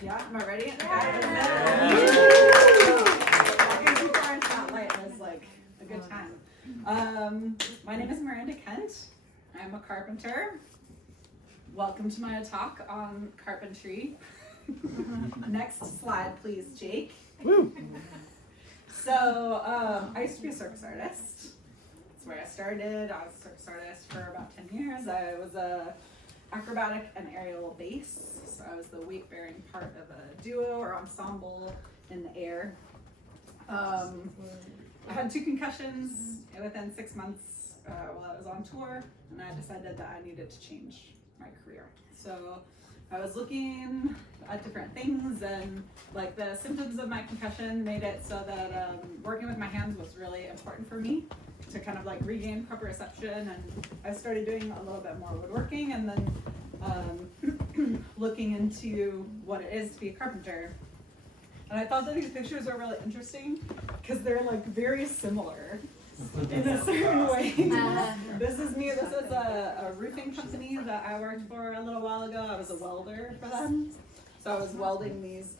Yeah, am I ready? Yeah. Walking before in spotlight was like a good time. My name is Miranda Kent. I'm a carpenter. Welcome to my talk on carpentry. Next slide, please, Jake. Woo. So, I used to be a circus artist. That's where I started. I was a circus artist for about 10 years. I was a acrobatic and aerial bass. So I was the weight-bearing part of a duo or ensemble in the air. I had 2 concussions within 6 months while I was on tour, and I decided that I needed to change my career. So I was looking at different things, and like the symptoms of my concussion made it so that working with my hands was really important for me to kind of like regain proprioception, and I started doing a little bit more woodworking, and then looking into what it is to be a carpenter. And I thought that these pictures are really interesting because they're like very similar in a certain way. This is me. This is a roofing company that I worked for a little while ago. I was a welder for them. So I was welding these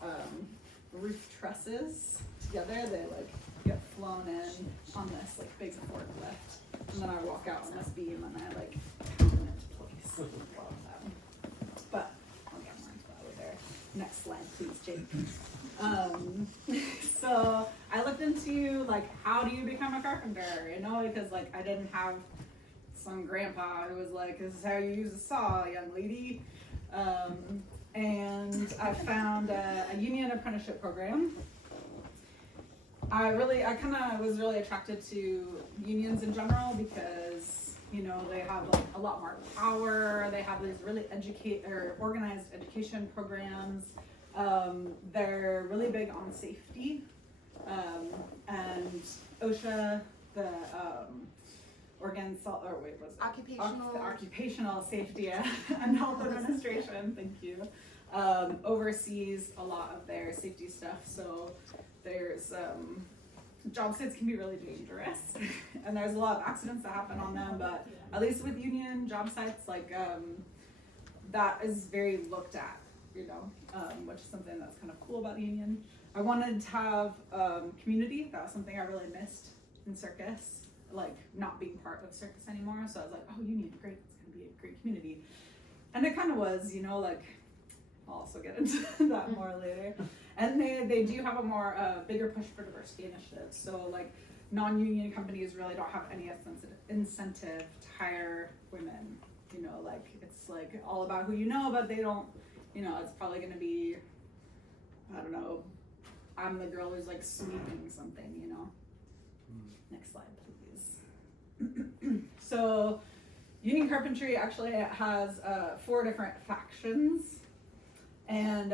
roof trusses together. They like get flown in on this like big forklift, and then I walk out on this beam and I like put them into place. But I'll get more into that later. Next slide, please, Jake. So I looked into like how do you become a carpenter, you know, because like I didn't have some grandpa who was like, this is how you use a saw, young lady. And I found a union apprenticeship program. I kind of was really attracted to unions in general because, you know, they have like a lot more power. They have these really organized education programs. They're really big on safety, and OSHA, the Occupational Safety and Health Administration, thank you, oversees a lot of their safety stuff. So there's job sites can be really dangerous, and there's a lot of accidents that happen on them. But at least with union job sites, like that is very looked at. You know, which is something that's kind of cool about the union. I wanted to have community. That was something I really missed in circus, like not being part of circus anymore. So I was like, oh, union, great, it's gonna be a great community. And it kind of was, you know, like I'll also get into that more later. And they do have a more bigger push for diversity initiatives. So like non-union companies really don't have any incentive to hire women. You know, like it's like all about who you know, but they don't. You know, it's probably going to be, I don't know, I'm the girl who's like sweeping something, you know. Next slide, please. So, union carpentry actually has 4 different factions. And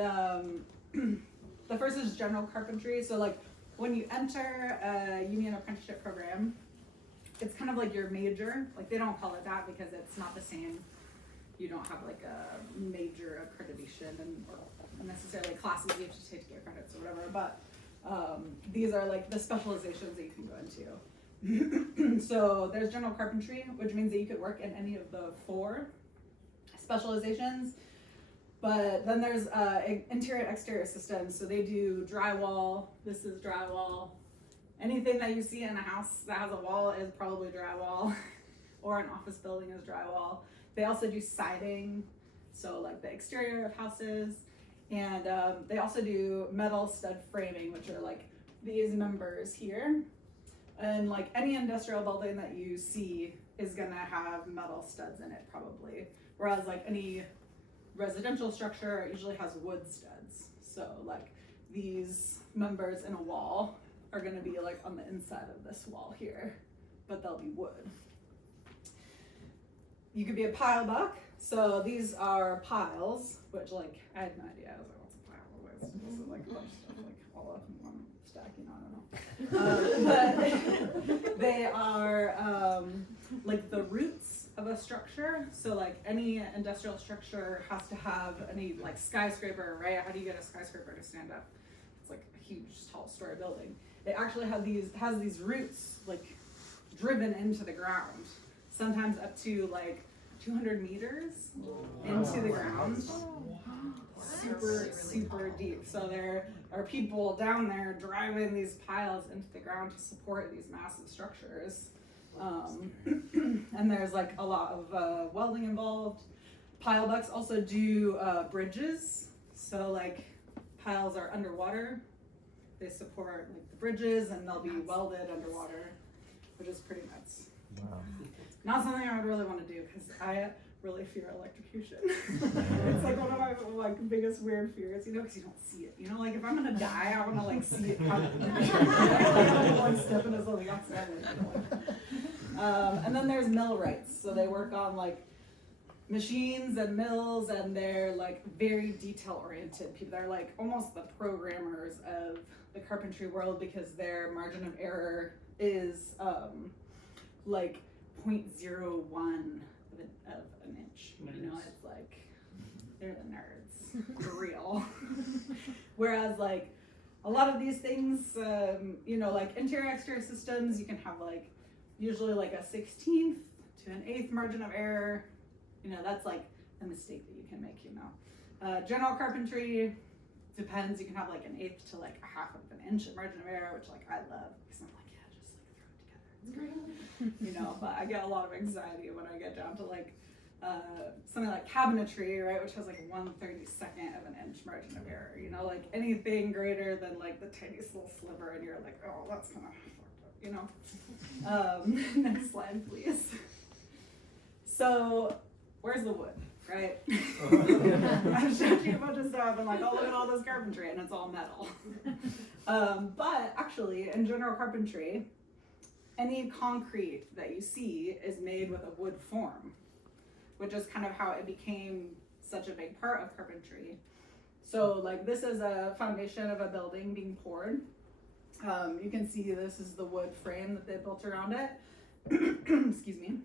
the first is general carpentry. So, like, when you enter a union apprenticeship program, it's kind of like your major. Like, they don't call it that because it's not the same. You don't have like a major accreditation or necessarily classes you have to take to get credits or whatever, but these are like the specializations that you can go into. So there's general carpentry, which means that you could work in any of the 4 specializations, but then there's interior exterior systems. So they do drywall. This is drywall. Anything that you see in a house that has a wall is probably drywall, or an office building is drywall. They also do siding, so like the exterior of houses, and they also do metal stud framing, which are like these members here. And like any industrial building that you see is gonna have metal studs in it probably, whereas like any residential structure usually has wood studs. So like these members in a wall are gonna be like on the inside of this wall here, but they'll be wood. You could be a pile buck. So these are piles, which like, I had no idea. I was like, what's a pile? This is like a bunch of stuff like all up in one stack, you know, I don't know. But they are like the roots of a structure. So like any industrial structure has to have any like skyscraper, right? How do you get a skyscraper to stand up? It's like a huge tall story building. It actually has these roots like driven into the ground. Sometimes up to like 200 meters into the ground. Super deep. So there are people down there driving these piles into the ground to support these massive structures. And there's like a lot of welding involved. Pile bucks also do bridges. So like piles are underwater. They support like the bridges, and they'll be welded underwater, which is pretty nuts. Wow. Not something I would really want to do because I really fear electrocution. It's like one of my like biggest weird fears, you know, because you don't see it. You know, like if I'm gonna die, I want to like see it come. Like one step into something accidentally. And then there's millwrights, so they work on like machines and mills, and they're like very detail oriented people. They're like almost the programmers of the carpentry world because their margin of error is like 0.01 of an inch. You know, it's like they're the nerds for real. Whereas like a lot of these things, you know, like interior exterior systems, you can have like usually like a 16th to an 1/8 margin of error. You know, that's like a mistake that you can make, you know. General carpentry depends. You can have like an 1/8 to like 1/2 of an inch margin of error, which like I love because I'm like, yeah, just like throw it together. It's great. You know, but I get a lot of anxiety when I get down to like something like cabinetry, right, which has like 1/32 of an inch margin of error. You know, like anything greater than like the tiniest little sliver, and you're like, oh, that's kind of fucked up, you know. Next slide, please. So, where's the wood, right? I've showed you a bunch of stuff and like, oh, look at all this carpentry, and it's all metal. But actually, in general carpentry, any concrete that you see is made with a wood form, which is kind of how it became such a big part of carpentry. So like this is a foundation of a building being poured. You can see this is the wood frame that they built around it. Excuse me.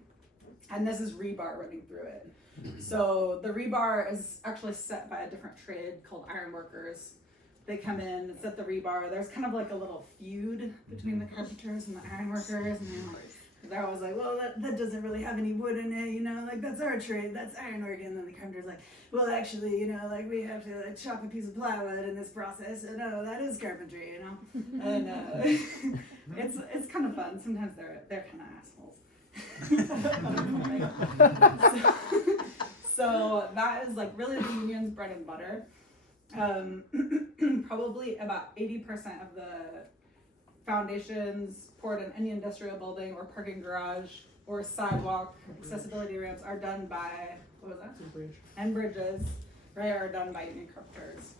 And this is rebar running through it. So the rebar is actually set by a different trade called ironworkers. They come in and set the rebar. There's kind of like a little feud between the carpenters and the ironworkers, and they're always like, well, that doesn't really have any wood in it, you know, like that's our trade, that's ironwork. And then the carpenter's like, well, actually, you know, like we have to like, chop a piece of plywood in this process, and no, that is carpentry, you know. And it's kind of fun. Sometimes they're kind of assholes. So that is like really the union's bread and butter. Probably about 80% of the foundations poured in any industrial building or parking garage or sidewalk accessibility ramps are done by, what was that? And bridges, right, are done by union carpenters.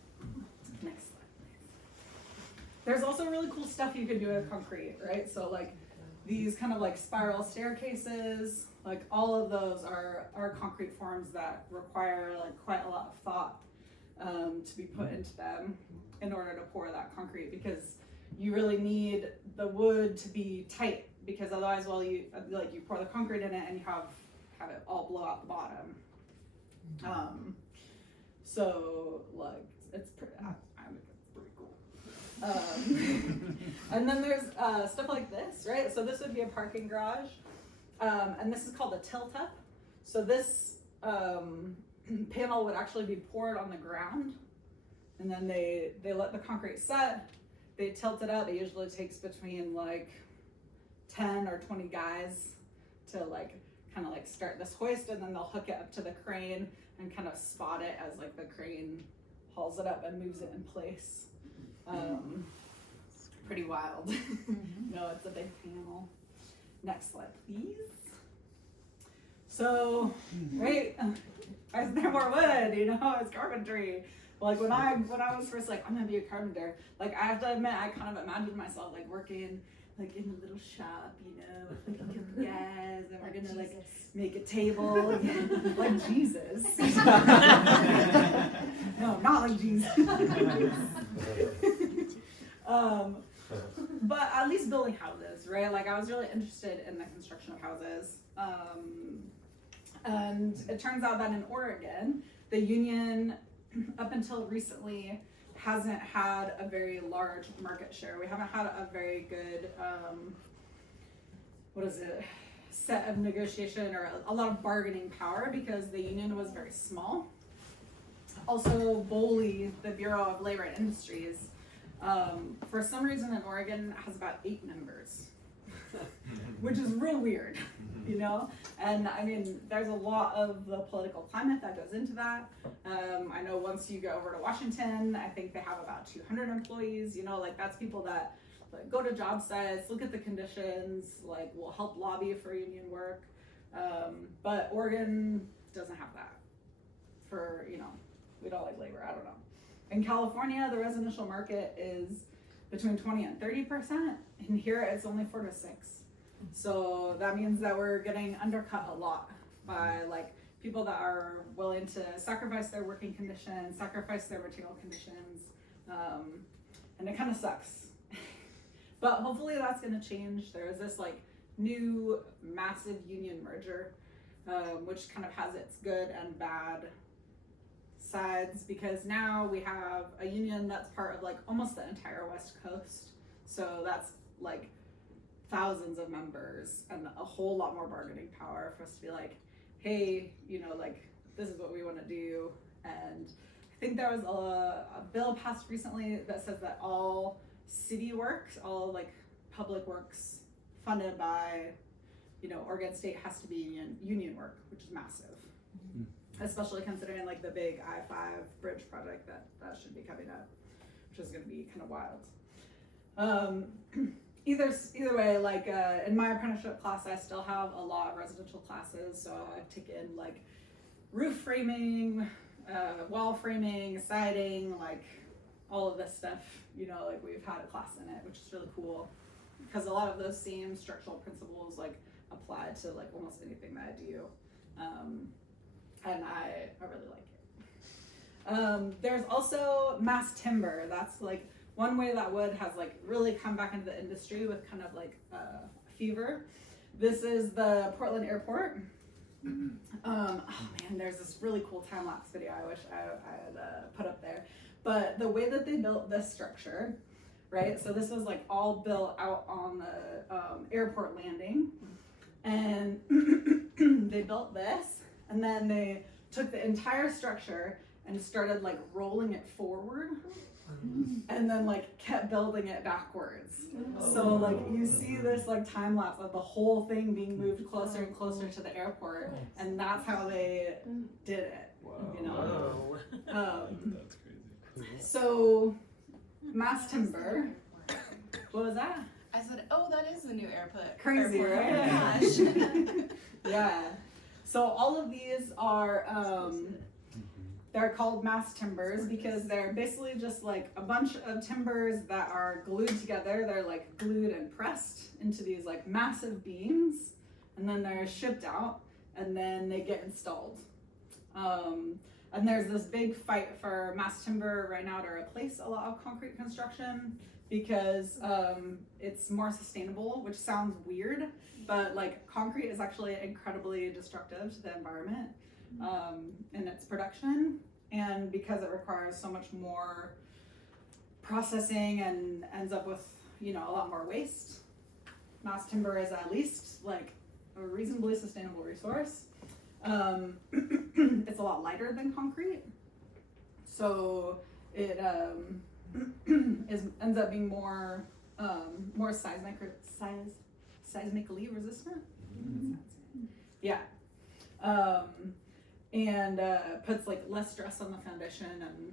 Next slide, please. There's also really cool stuff you can do with concrete, right? So like these kind of like spiral staircases, like all of those are concrete forms that require like quite a lot of thought to be put into them in order to pour that concrete, because you really need the wood to be tight, because otherwise, well, you pour the concrete in it and you have it all blow out the bottom. So like it's pretty cool. And then there's stuff like this, right? So this would be a parking garage, and this is called a tilt up. So this panel would actually be poured on the ground, and then they let the concrete set. They tilt it up. It usually takes between like 10 or 20 guys to like kind of like start this hoist, and then they'll hook it up to the crane and kind of spot it as like the crane hauls it up and moves it in place. Pretty wild. No, it's a big panel. Next slide, please. So, right, why is there more wood? You know, it's carpentry. Like when I was first like, I'm gonna be a carpenter, like I have to admit, I kind of imagined myself like working like in a little shop, you know, with like a couple guys, and we're gonna like make a table, like Jesus. No, not like Jesus. But at least building houses, right? Like I was really interested in the construction of houses. And it turns out that in Oregon, the union, up until recently, hasn't had a very large market share. We haven't had a very good, set of negotiation or a lot of bargaining power because the union was very small. Also, BOLI, the Bureau of Labor and Industries, for some reason in Oregon has about 8 members, which is real weird, you know? And I mean, there's a lot of the political climate that goes into that. I know once you go over to Washington, I think they have about 200 employees, you know, like that's people that like go to job sites, look at the conditions, like will help lobby for union work. But Oregon doesn't have that for, you know, we don't like labor, I don't know. In California, the residential market is between 20 and 30%, and here it's only 4 to 6. So that means that we're getting undercut a lot by like people that are willing to sacrifice their working conditions, sacrifice their material conditions, and it kind of sucks. But hopefully that's gonna change. There's this like new massive union merger, which kind of has its good and bad sides, because now we have a union that's part of like almost the entire West Coast. So that's like thousands of members and a whole lot more bargaining power for us to be like, hey, you know, like this is what we want to do. And I think there was a bill passed recently that says that all city works, all like public works funded by, you know, Oregon State has to be union work, which is massive. Especially considering like the big I-5 bridge project that should be coming up, which is going to be kind of wild. Either way, like in my apprenticeship class, I still have a lot of residential classes. So I've taken like roof framing, wall framing, siding, like all of this stuff, you know, like we've had a class in it, which is really cool because a lot of those same structural principles like apply to like almost anything that I do. And I really like it. There's also mass timber. That's like one way that wood has like really come back into the industry with kind of like fever. This is the Portland airport. Oh man, there's this really cool time-lapse video I wish I had put up there. But the way that they built this structure, right? So this was like all built out on the airport landing. And they built this. And then they took the entire structure and started like rolling it forward and then like kept building it backwards. So like you see this like time lapse of the whole thing being moved closer and closer to the airport, and that's how they did it. You know? That's crazy. So mass timber. What was that? I said, oh, that is the new airport. Crazy, airport. right? Oh my gosh. Yeah. So all of these are, they're called mass timbers because they're basically just like a bunch of timbers that are glued together. They're like glued and pressed into these like massive beams, and then they're shipped out, and then they get installed. And there's this big fight for mass timber right now to replace a lot of concrete construction because it's more sustainable, which sounds weird, but like concrete is actually incredibly destructive to the environment in its production, and because it requires so much more processing and ends up with, you know, a lot more waste. Mass timber is at least like a reasonably sustainable resource. It's a lot lighter than concrete, so it ends up being more seismically resistant. Yeah, and puts like less stress on the foundation, and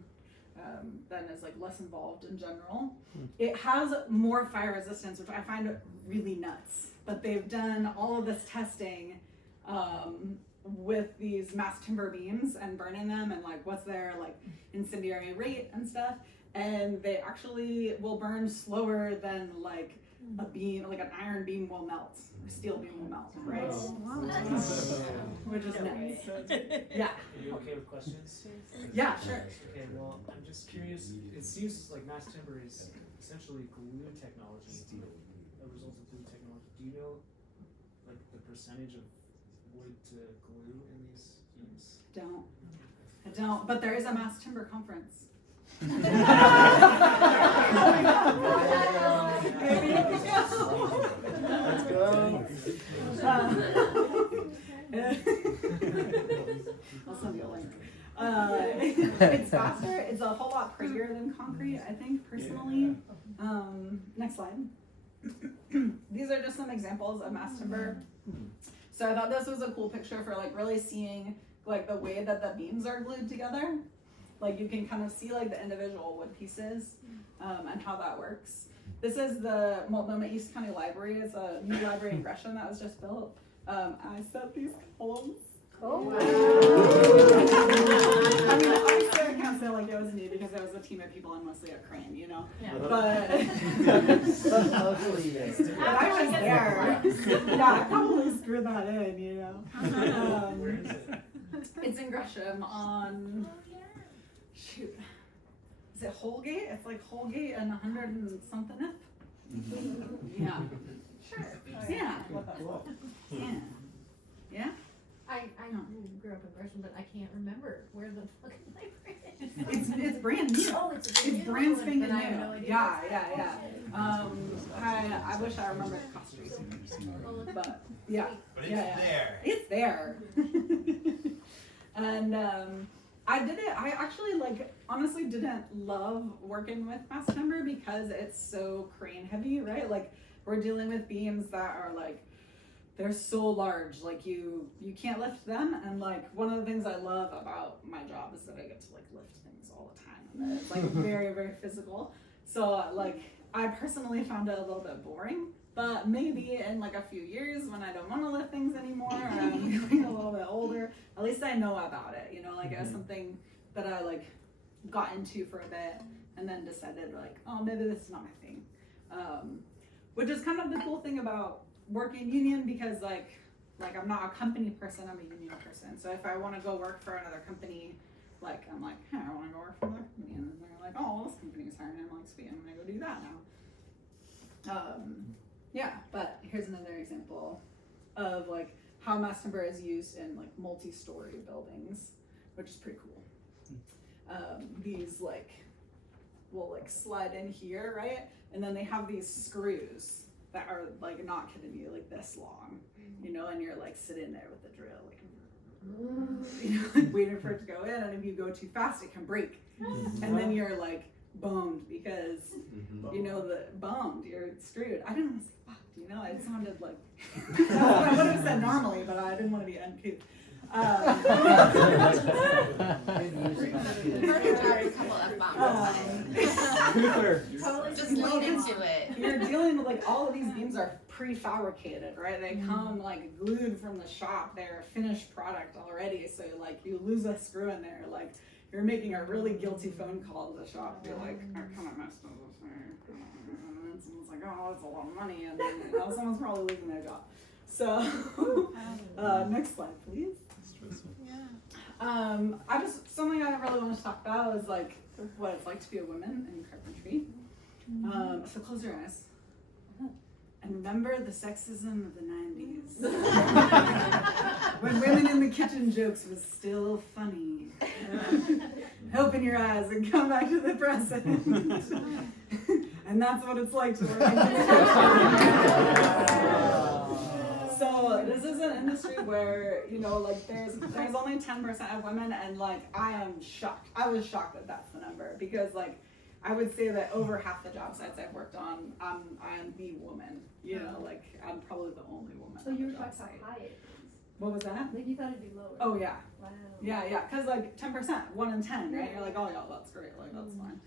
then is like less involved in general. It has more fire resistance, which I find really nuts. But they've done all of this testing with these mass timber beams and burning them, and like what's their like incendiary rate and stuff, and they actually will burn slower than like a beam, like an iron beam will melt, or steel beam will melt, right? Which is nice. Yeah. Are you okay with questions? Yeah, sure. Okay, well, I'm just curious. It seems like mass timber is essentially glue technology, a result of glue technology. Do you know, like, the percentage of wood to glue in these beams? I don't, but there is a mass timber conference. Let's go. whole lot prettier than concrete, I think, personally. Next slide. These are just some examples of mass timber. So I thought this was a cool picture for like really seeing like the way that the beams are glued together. Like you can kind of see like the individual wood pieces and how that works. This is the Multnomah East County Library. It's a new library in Gresham that was just built. I set these columns. Oh, wow. I mean, obviously I can't say like it was me because it was a team of people and mostly a crane, you know? Yeah. But Hopefully yes. but I was there. Yeah, I probably screwed that in, you know? Where is it? It's in Gresham on, shoot, is it Holgate? It's like Holgate and 100 and something. Yeah. Sure. Yeah. Yeah. Yeah. I grew up in Gresham, but I can't remember where the fucking library is. It's brand new. Oh, it's It's brand spanking new. I have no idea. Yeah. I wish I remembered the cost street. But yeah. But it's Yeah. there. It's there. And I actually like honestly didn't love working with mass timber because it's so crane heavy, right? Like we're dealing with beams that are like they're so large, like you can't lift them. And like one of the things I love about my job is that I get to like lift things all the time, and that it's like very, very physical. So like I personally found it a little bit boring, but maybe in like a few years when I don't want to lift things anymore, or I'm getting a little bit older, at least I know about it, you know, like it was something that I like got into for a bit and then decided like, oh, maybe this is not my thing. Which is kind of the cool thing about working union, because like I'm not a company person, I'm a union person. So if I want to go work for another company, like I'm like, hey, I want to go work for another company, and then they're like, oh, this company's hiring. I'm like, sweet, I'm gonna go do that now. Yeah, but here's another example of like how mass timber is used in like multi-story buildings, which is pretty cool. These like will like slide in here, right? And then they have these screws that are like not kidding you, like this long, you know, and you're like sitting there with the drill, like, you know, like waiting for it to go in, and if you go too fast, it can break, and then you're like boned because you know you're screwed. I didn't want to say fucked, you know, it sounded like that's what I would have said normally, but I didn't want to be uncouth. Just lean into it. You're dealing with like all of these beams are prefabricated, right? They come like glued from the shop. They're a finished product already. So like you lose a screw in there, like you're making a really guilty phone call to the shop. You're like, I kind of messed up this thing. And then someone's like, oh, that's a lot of money, and then you know, someone's probably losing their job. So next slide, please. Something I really want to talk about is like what it's like to be a woman in carpentry. So close your eyes and remember the sexism of the 90s. When women in the kitchen jokes was still funny. Open your eyes and come back to the present. And that's what it's like to work in the kitchen. So this is an industry where, you know, like there's only 10% of women, and like I am shocked. I was shocked that that's the number, because like I would say that over half the job sites I've worked on, I'm the woman. You know, like I'm probably the only woman. So on you the were job talking site. about high it. What was that? Like you thought it'd be lower. Oh yeah, Wow. yeah, because like 10%, 1 in 10, right? You're like, oh yeah, that's great, like that's fine.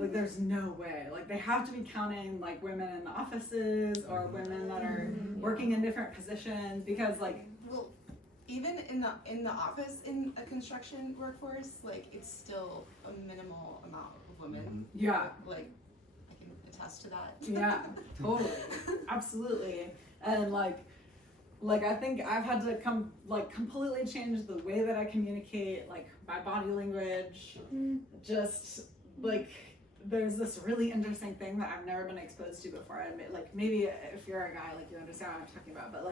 Like there's no way. Like they have to be counting like women in the offices or women that are working in different positions, because like, Well, even in the office in a construction workforce, like it's still a minimal amount of women. yeah, Like I can attest to that. yeah, totally, absolutely. And like I think I've had to completely change the way that I communicate, like my body language, just like there's this really interesting thing that I've never been exposed to before. I admit, like maybe if you're a guy, like you understand what I'm talking about, but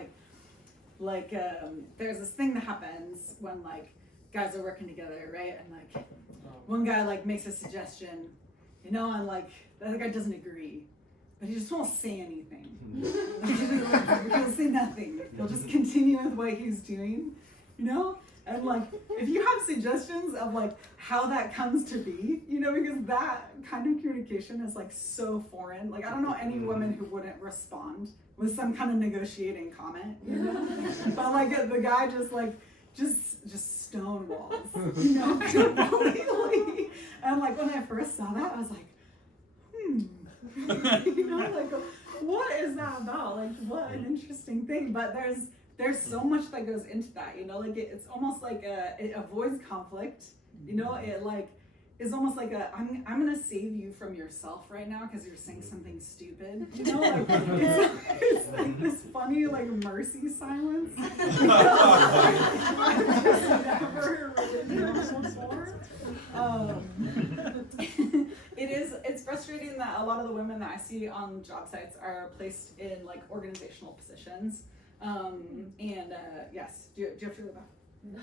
like there's this thing that happens when like guys are working together, right? And like one guy like makes a suggestion, you know, and like the other guy doesn't agree, but he just won't say anything. He'll say nothing. He'll just continue with what he's doing, you know? And like, if you have suggestions of like how that comes to be, you know, because that kind of communication is like so foreign. Like, I don't know any woman who wouldn't respond with some kind of negotiating comment, you know? But like the guy just stonewalls, you know, completely. And like when I first saw that, I was like, you know, like what is that about? Like, what an interesting thing. But there's so much that goes into that, you know, like it's almost like it avoids conflict, you know, it like is almost like I'm gonna save you from yourself right now because you're saying something stupid, you know, like it's like this funny like mercy silence. I've just never really known before. It's frustrating that a lot of the women that I see on job sites are placed in like organizational positions. Yes, do you have to go back? No.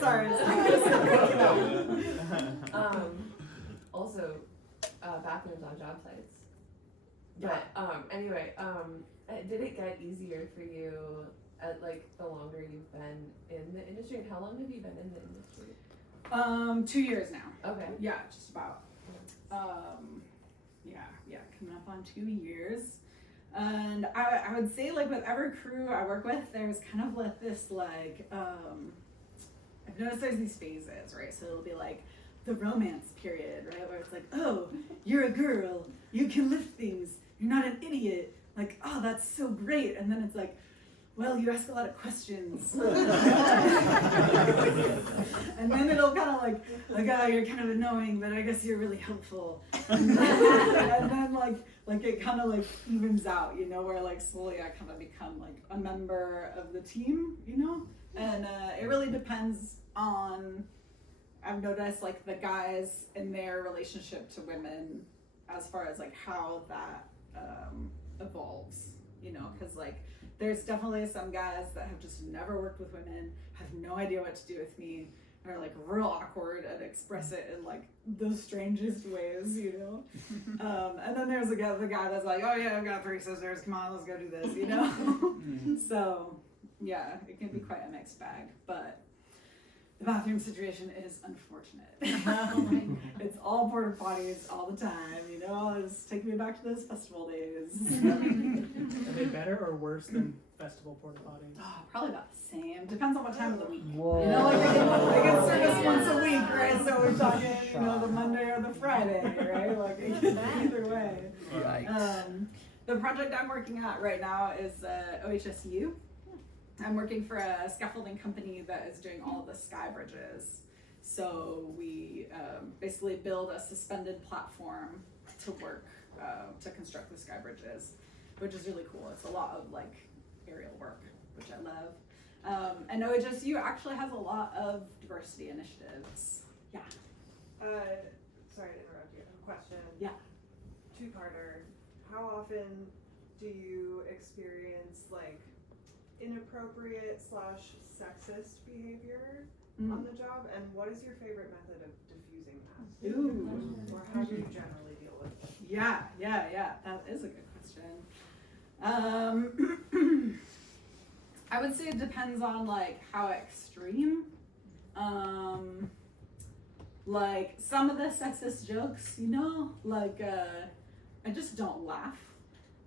Sorry. Also, bathrooms on job sites. But anyway, did it get easier for you like the longer you've been in the industry? And how long have you been in the industry? 2 years now. Okay. Yeah, just about. Yeah, coming up on 2 years. And I would say like with every crew I work with, there's kind of like this like, I've noticed there's these phases, right? So it'll be like the romance period, right? Where it's like, oh, you're a girl, you can lift things, you're not an idiot. Like, oh, that's so great. And then it's like, well, you ask a lot of questions. And then it'll kind of like, oh, you're kind of annoying, but I guess you're really helpful. And then like it kind of like evens out, you know, where like slowly I kind of become like a member of the team, you know? And it really depends on, I've noticed like the guys in their relationship to women as far as like how that evolves, you know, because like there's definitely some guys that have just never worked with women, have no idea what to do with me, and are like real awkward and express it in like the strangest ways, you know. And then there's the guy that's like, oh yeah, I've got 3 sisters, come on, let's go do this, you know. So yeah, it can be quite a mixed bag, but the bathroom situation is unfortunate. It's all porta potties all the time, you know. It's taking me back to those festival days. Are they better or worse than festival porta potties? Oh, probably about the same. Depends on what time of the week. Whoa. You know, like they get service once a week, right? So we're talking, you know, the Monday or the Friday, right? Like it can be either way. Yikes. The project I'm working at right now is OHSU. I'm working for a scaffolding company that is doing all of the sky bridges. So we basically build a suspended platform to work to construct the sky bridges, which is really cool. It's a lot of like aerial work, which I love. And OHSU actually has a lot of diversity initiatives. Yeah. Sorry to interrupt you. I have a question. Yeah. Two-parter. How often do you experience like inappropriate / sexist behavior on the job, and what is your favorite method of diffusing that? Ooh. Or how do you generally deal with it? Yeah. That is a good question. I would say it depends on like how extreme. Like some of the sexist jokes, you know, like I just don't laugh.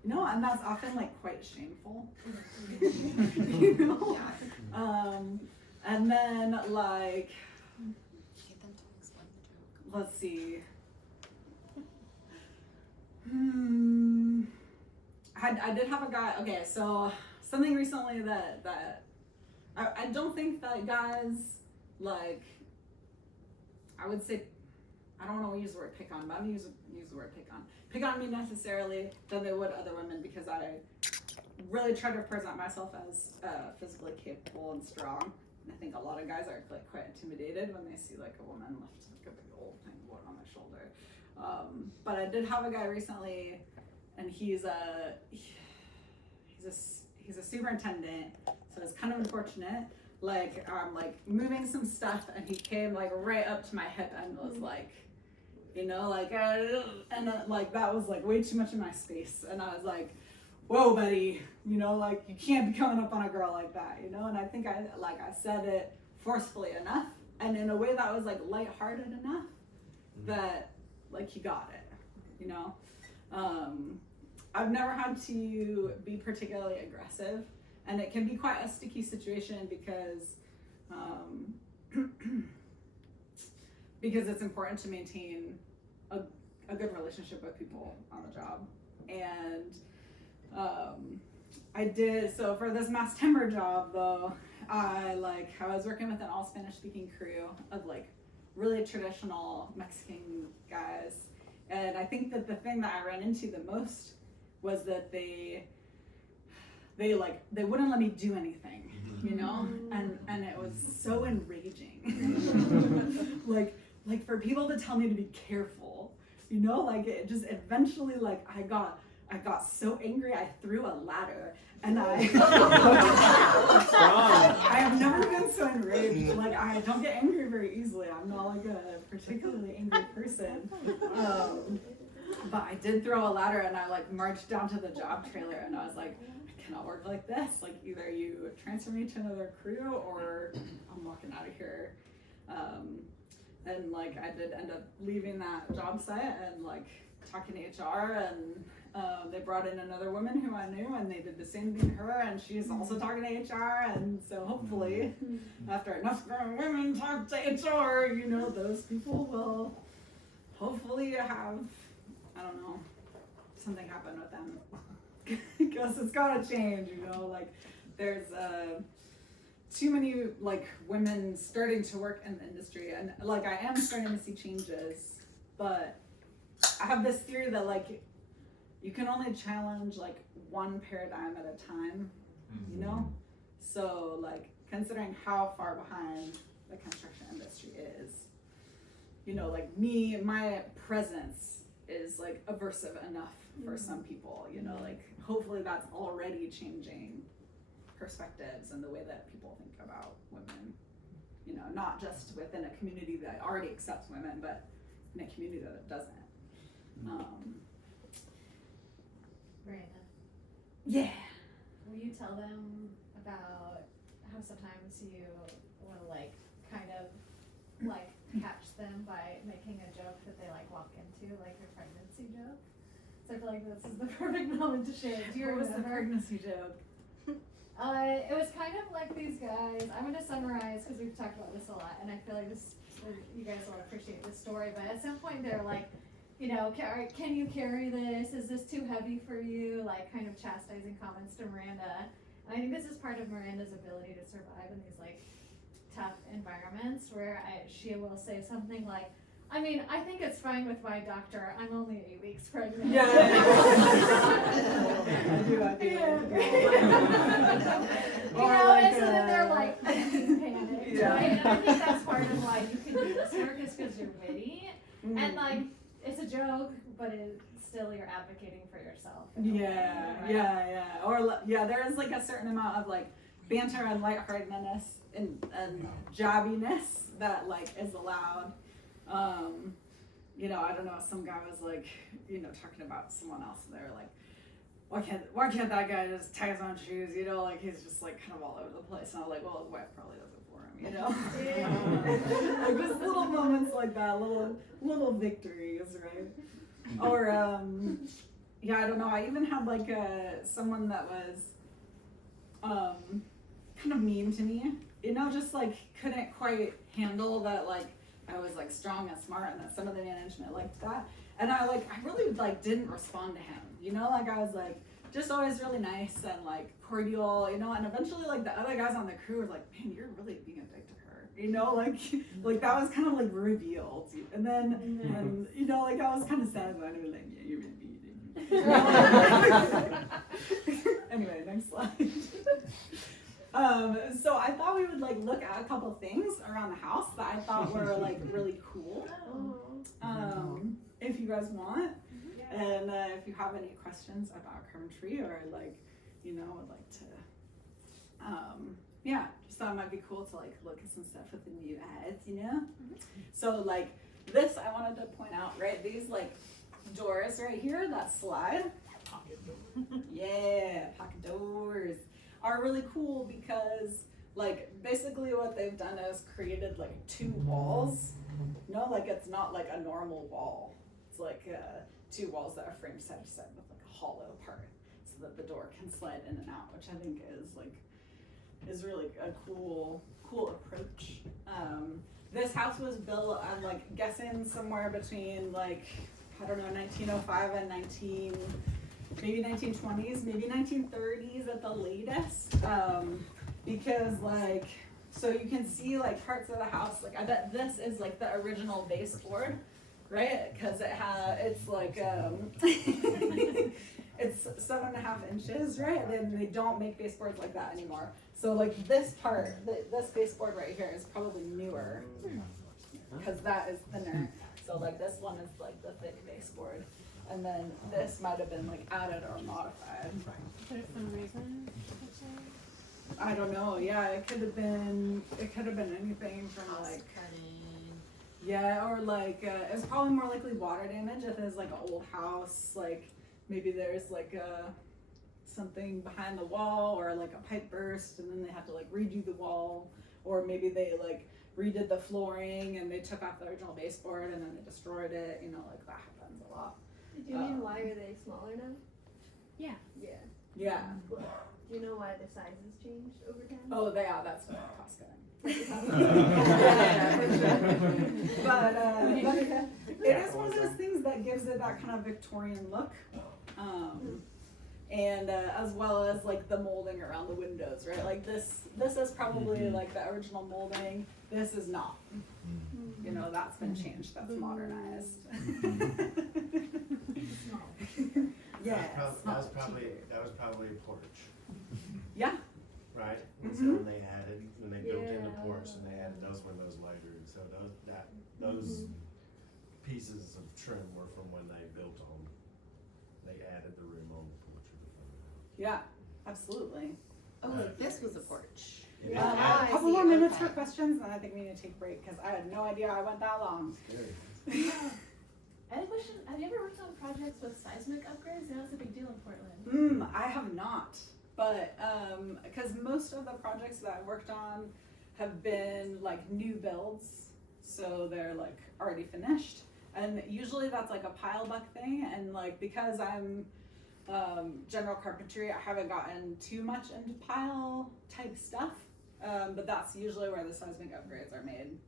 You know, and that's often like quite shameful. You know? And then like, let's see. I did have a guy, okay, so something recently that I don't think that guys like, I would say, I don't want to use the word pick on, but I'm gonna use the word pick on me necessarily than they would other women, because I really try to present myself as physically capable and strong. And I think a lot of guys are like quite intimidated when they see like a woman lift like a big old thing going on their shoulder. But I did have a guy recently, and he's a superintendent, so it's kind of unfortunate. Like I'm like moving some stuff, and he came like right up to my hip and was like, you know, like, and like that was like way too much in my space, and I was like, whoa, buddy, you know, like you can't be coming up on a girl like that, you know. And I think I said it forcefully enough, and in a way that was like lighthearted enough that like he got it, you know. I've never had to be particularly aggressive, and it can be quite a sticky situation because because it's important to maintain a good relationship with people on the job. And I did, so for this mass timber job though, I was working with an all Spanish speaking crew of like really traditional Mexican guys. And I think that the thing that I ran into the most was that they wouldn't let me do anything, you know? And it was so enraging. like for people to tell me to be careful, you know, like it just eventually, like I got so angry I threw a ladder, and I have never been so enraged. Like I don't get angry very easily. I'm not like a particularly angry person. But I did throw a ladder, and I like marched down to the job trailer, and I was like, I cannot work like this. Like either you transfer me to another crew or I'm walking out of here. And like I did end up leaving that job site and like talking to HR, and they brought in another woman who I knew, and they did the same thing to her, and she's also talking to HR. And so hopefully after enough women talk to HR, you know, those people will hopefully have, I don't know, something happen with them. Because it's gotta change, you know, like there's too many like women starting to work in the industry, and like I am starting to see changes, but I have this theory that like you can only challenge like one paradigm at a time, you know? So like considering how far behind the construction industry is, you know, like my presence is like aversive enough for some people, you know, like hopefully that's already changing perspectives and the way that people think about women, you know, not just within a community that already accepts women, but in a community that doesn't. Miranda, Yeah. will you tell them about how sometimes you will like kind of like catch them by making a joke that they like walk into, like your pregnancy joke? So I feel like this is the perfect moment to share it. Do you What was the remember? pregnancy joke? It was kind of like these guys. I'm going to summarize because we've talked about this a lot, and I feel like you guys will appreciate this story. But at some point, they're like, you know, can you carry this? Is this too heavy for you? Like, kind of chastising comments to Miranda. And I think this is part of Miranda's ability to survive in these like tough environments where she will say something like, I mean, I think it's fine with my doctor. I'm only 8 weeks pregnant. Yeah. I do. You know, and so then they're like panicked, Yeah. right? And I think that's part of why you can do this work is because you're witty. And like, it's a joke, but it's still you're advocating for yourself. Yeah, Right? yeah. Or there is like a certain amount of like banter and lightheartedness and jobbiness that like is allowed. You know, I don't know, some guy was like, you know, talking about someone else, and they were like, why can't that guy just tie his own shoes, you know, like he's just like kind of all over the place. And I was like, well, his wife probably does it for him, you know. Like just little moments like that, little victories, right? Or yeah, I don't know, I even had like someone that was kind of mean to me, you know, just like couldn't quite handle that like I was like strong and smart, and that some of the management liked that. And I really like didn't respond to him, you know, like I was like just always really nice and like cordial, you know. And eventually like the other guys on the crew were like, man, you're really being a dick to her, you know, like that was kind of like revealed. And then and, you know, like I was kind of sad, but I was like, yeah, you're really being Anyway, next slide. So I thought we would like look at a couple things around the house that I thought were like really cool. If you guys want, and if you have any questions about Carpentry or like, you know, would like to, yeah, just thought it might be cool to like look at some stuff with the new eyes, you know. So like this, I wanted to point out, right? These like doors right here that slide. Yeah, pocket doors are really cool because like basically what they've done is created like two walls. No, like it's not like a normal wall. It's like two walls that are framed side to side with like a hollow part so that the door can slide in and out, which I think is really a cool approach. This house was built, I'm like guessing somewhere between like, I don't know, 1905 and maybe 1920s, maybe 1930s at the latest. Because like, so you can see like parts of the house, like I bet this is like the original baseboard, right? Cause it's like, it's 7.5 inches, right? And they don't make baseboards like that anymore. So like this part, this baseboard right here is probably newer, because that is thinner. So like this one is like the thick baseboard, and then this might have been like added or modified. For some reason. I don't know. Yeah, it could have been anything from like yeah, or like it's probably more likely water damage if it's like an old house. Like maybe there's like something behind the wall, or like a pipe burst and then they have to like redo the wall, or maybe they like redid the flooring and they took off the original baseboard and then they destroyed it. You know, like that happens a lot. Do you mean why are they smaller now? Yeah. Yeah. Yeah. Do you know why the sizes changed over time? Oh, that's cost cutting. Yeah, for sure. But it is one of those things that gives it that kind of Victorian look, and as well as like the molding around the windows, right? Like this is probably like the original molding. This is not. You know, that's been changed. That's modernized. Yeah. That was probably a porch. Yeah. Right? And so when they built in the porch and they added those windows later, and so those pieces of trim were from when they built on, they added the room on the porch. Yeah, absolutely. Oh, like this was a porch. A couple more minutes for questions, and I think we need to take a break because I had no idea I went that long. I had a question. Have you ever worked on projects with seismic upgrades? I know it's a big deal in Portland. I have not, but because most of the projects that I've worked on have been like new builds, so they're like already finished, and usually that's like a pile buck thing, and like because I'm general carpentry, I haven't gotten too much into pile type stuff, but that's usually where the seismic upgrades are made.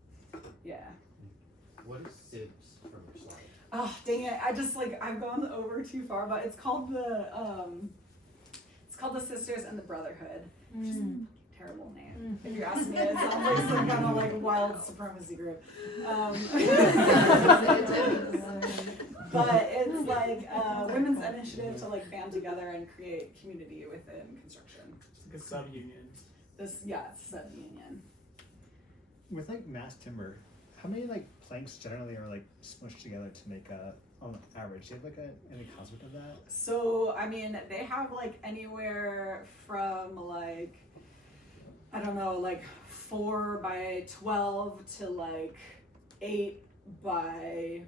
Yeah. What is SIBS from your slide? Oh, dang it. I've gone over too far, but it's called the Sisters and the Brotherhood, which is a terrible name. If you ask me, it sounds like some kind of like wild supremacy group. But it's like a women's initiative to like band together and create community within construction. It's like a sub-union. It's a sub-union. With like mass timber, how many like planks generally are like smushed together to make on average? Do you have like any concept of that? So I mean, they have like anywhere from like, I don't know, like 4 by 12 to like 8 by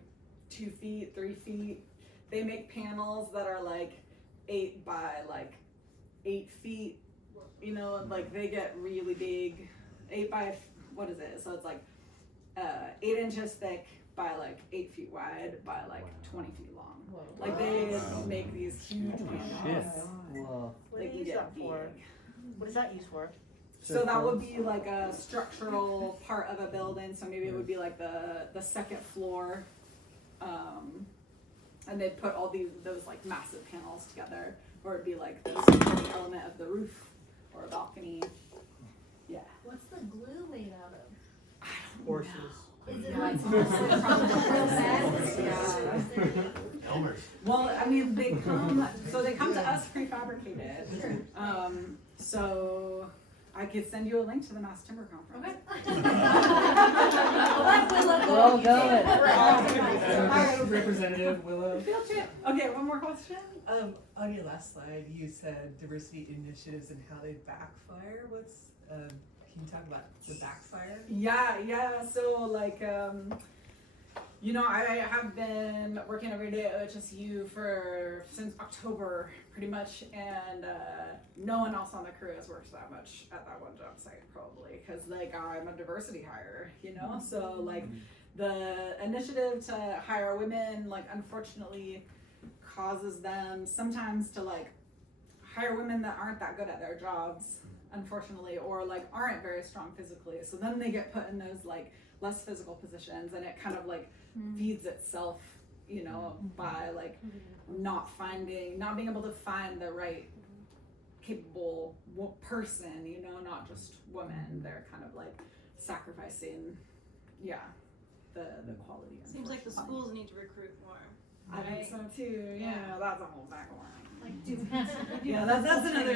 2 feet, 3 feet. They make panels that are like 8 by like 8 feet. You know, like they get really big. 8 by what is it? So it's like 8 inches thick by like 8 feet wide by like 20 feet long. Whoa. Like they make these huge panels. Whoa. What do They you can use get that for? big. What is that used for? So that would be like a structural part of a building. So maybe it would be like the second floor, and they'd put all those like massive panels together, or it'd be like the supporting element of the roof or a balcony. Yeah. What's the glue made out of? Horses. Is it Yeah, like it's yeah. Elmer's. Well, I mean, they come to us prefabricated. So I could send you a link to the Mass Timber Conference. Well done. Representative Willow. Field trip. Okay, one more question. On your last slide, you said diversity initiatives and how they backfire. Can you talk about the backfire? Yeah. So like, You know, I have been working every day at OHSU since October, pretty much, and no one else on the crew has worked that much at that one job site, probably, because like I'm a diversity hire, you know. So like the initiative to hire women, like unfortunately, causes them sometimes to like hire women that aren't that good at their jobs, unfortunately, or like aren't very strong physically. So then they get put in those like less physical positions, and it kind of like feeds itself, you know, by like not being able to find the right capable person, you know, not just women. They're kind of like sacrificing, the quality. Seems like the schools need to recruit more. I think so too. Yeah, that's a whole background. Like, do Yeah, that's another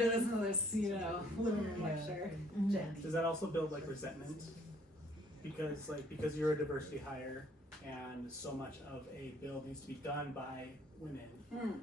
you know, living room lecture. Does that also build like resentment? Because you're a diversity hire and so much of a build needs to be done by women.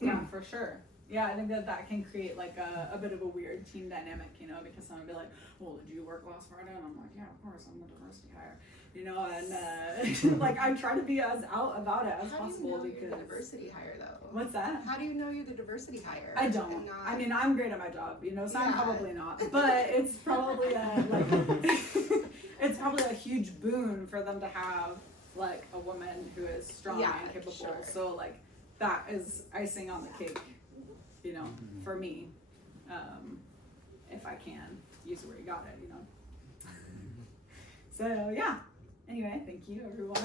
Yeah, for sure. Yeah, I think that can create like a bit of a weird team dynamic, you know, because someone would be like, well, did you work last Friday? And I'm like, yeah, of course, I'm the diversity hire. You know, and like I try to be as out about it as possible. How do you know because you're the diversity hire though? What's that? How do you know you're the diversity hire? I don't. and not- I mean, I'm great at my job, you know, so I'm Yeah. probably not. But it's probably it's probably a huge boon for them to have like a woman who is strong Yeah, and capable. sure. So like that is icing on the cake, you know, for me. If I can use where you got it, you know. So yeah. Anyway, thank you everyone.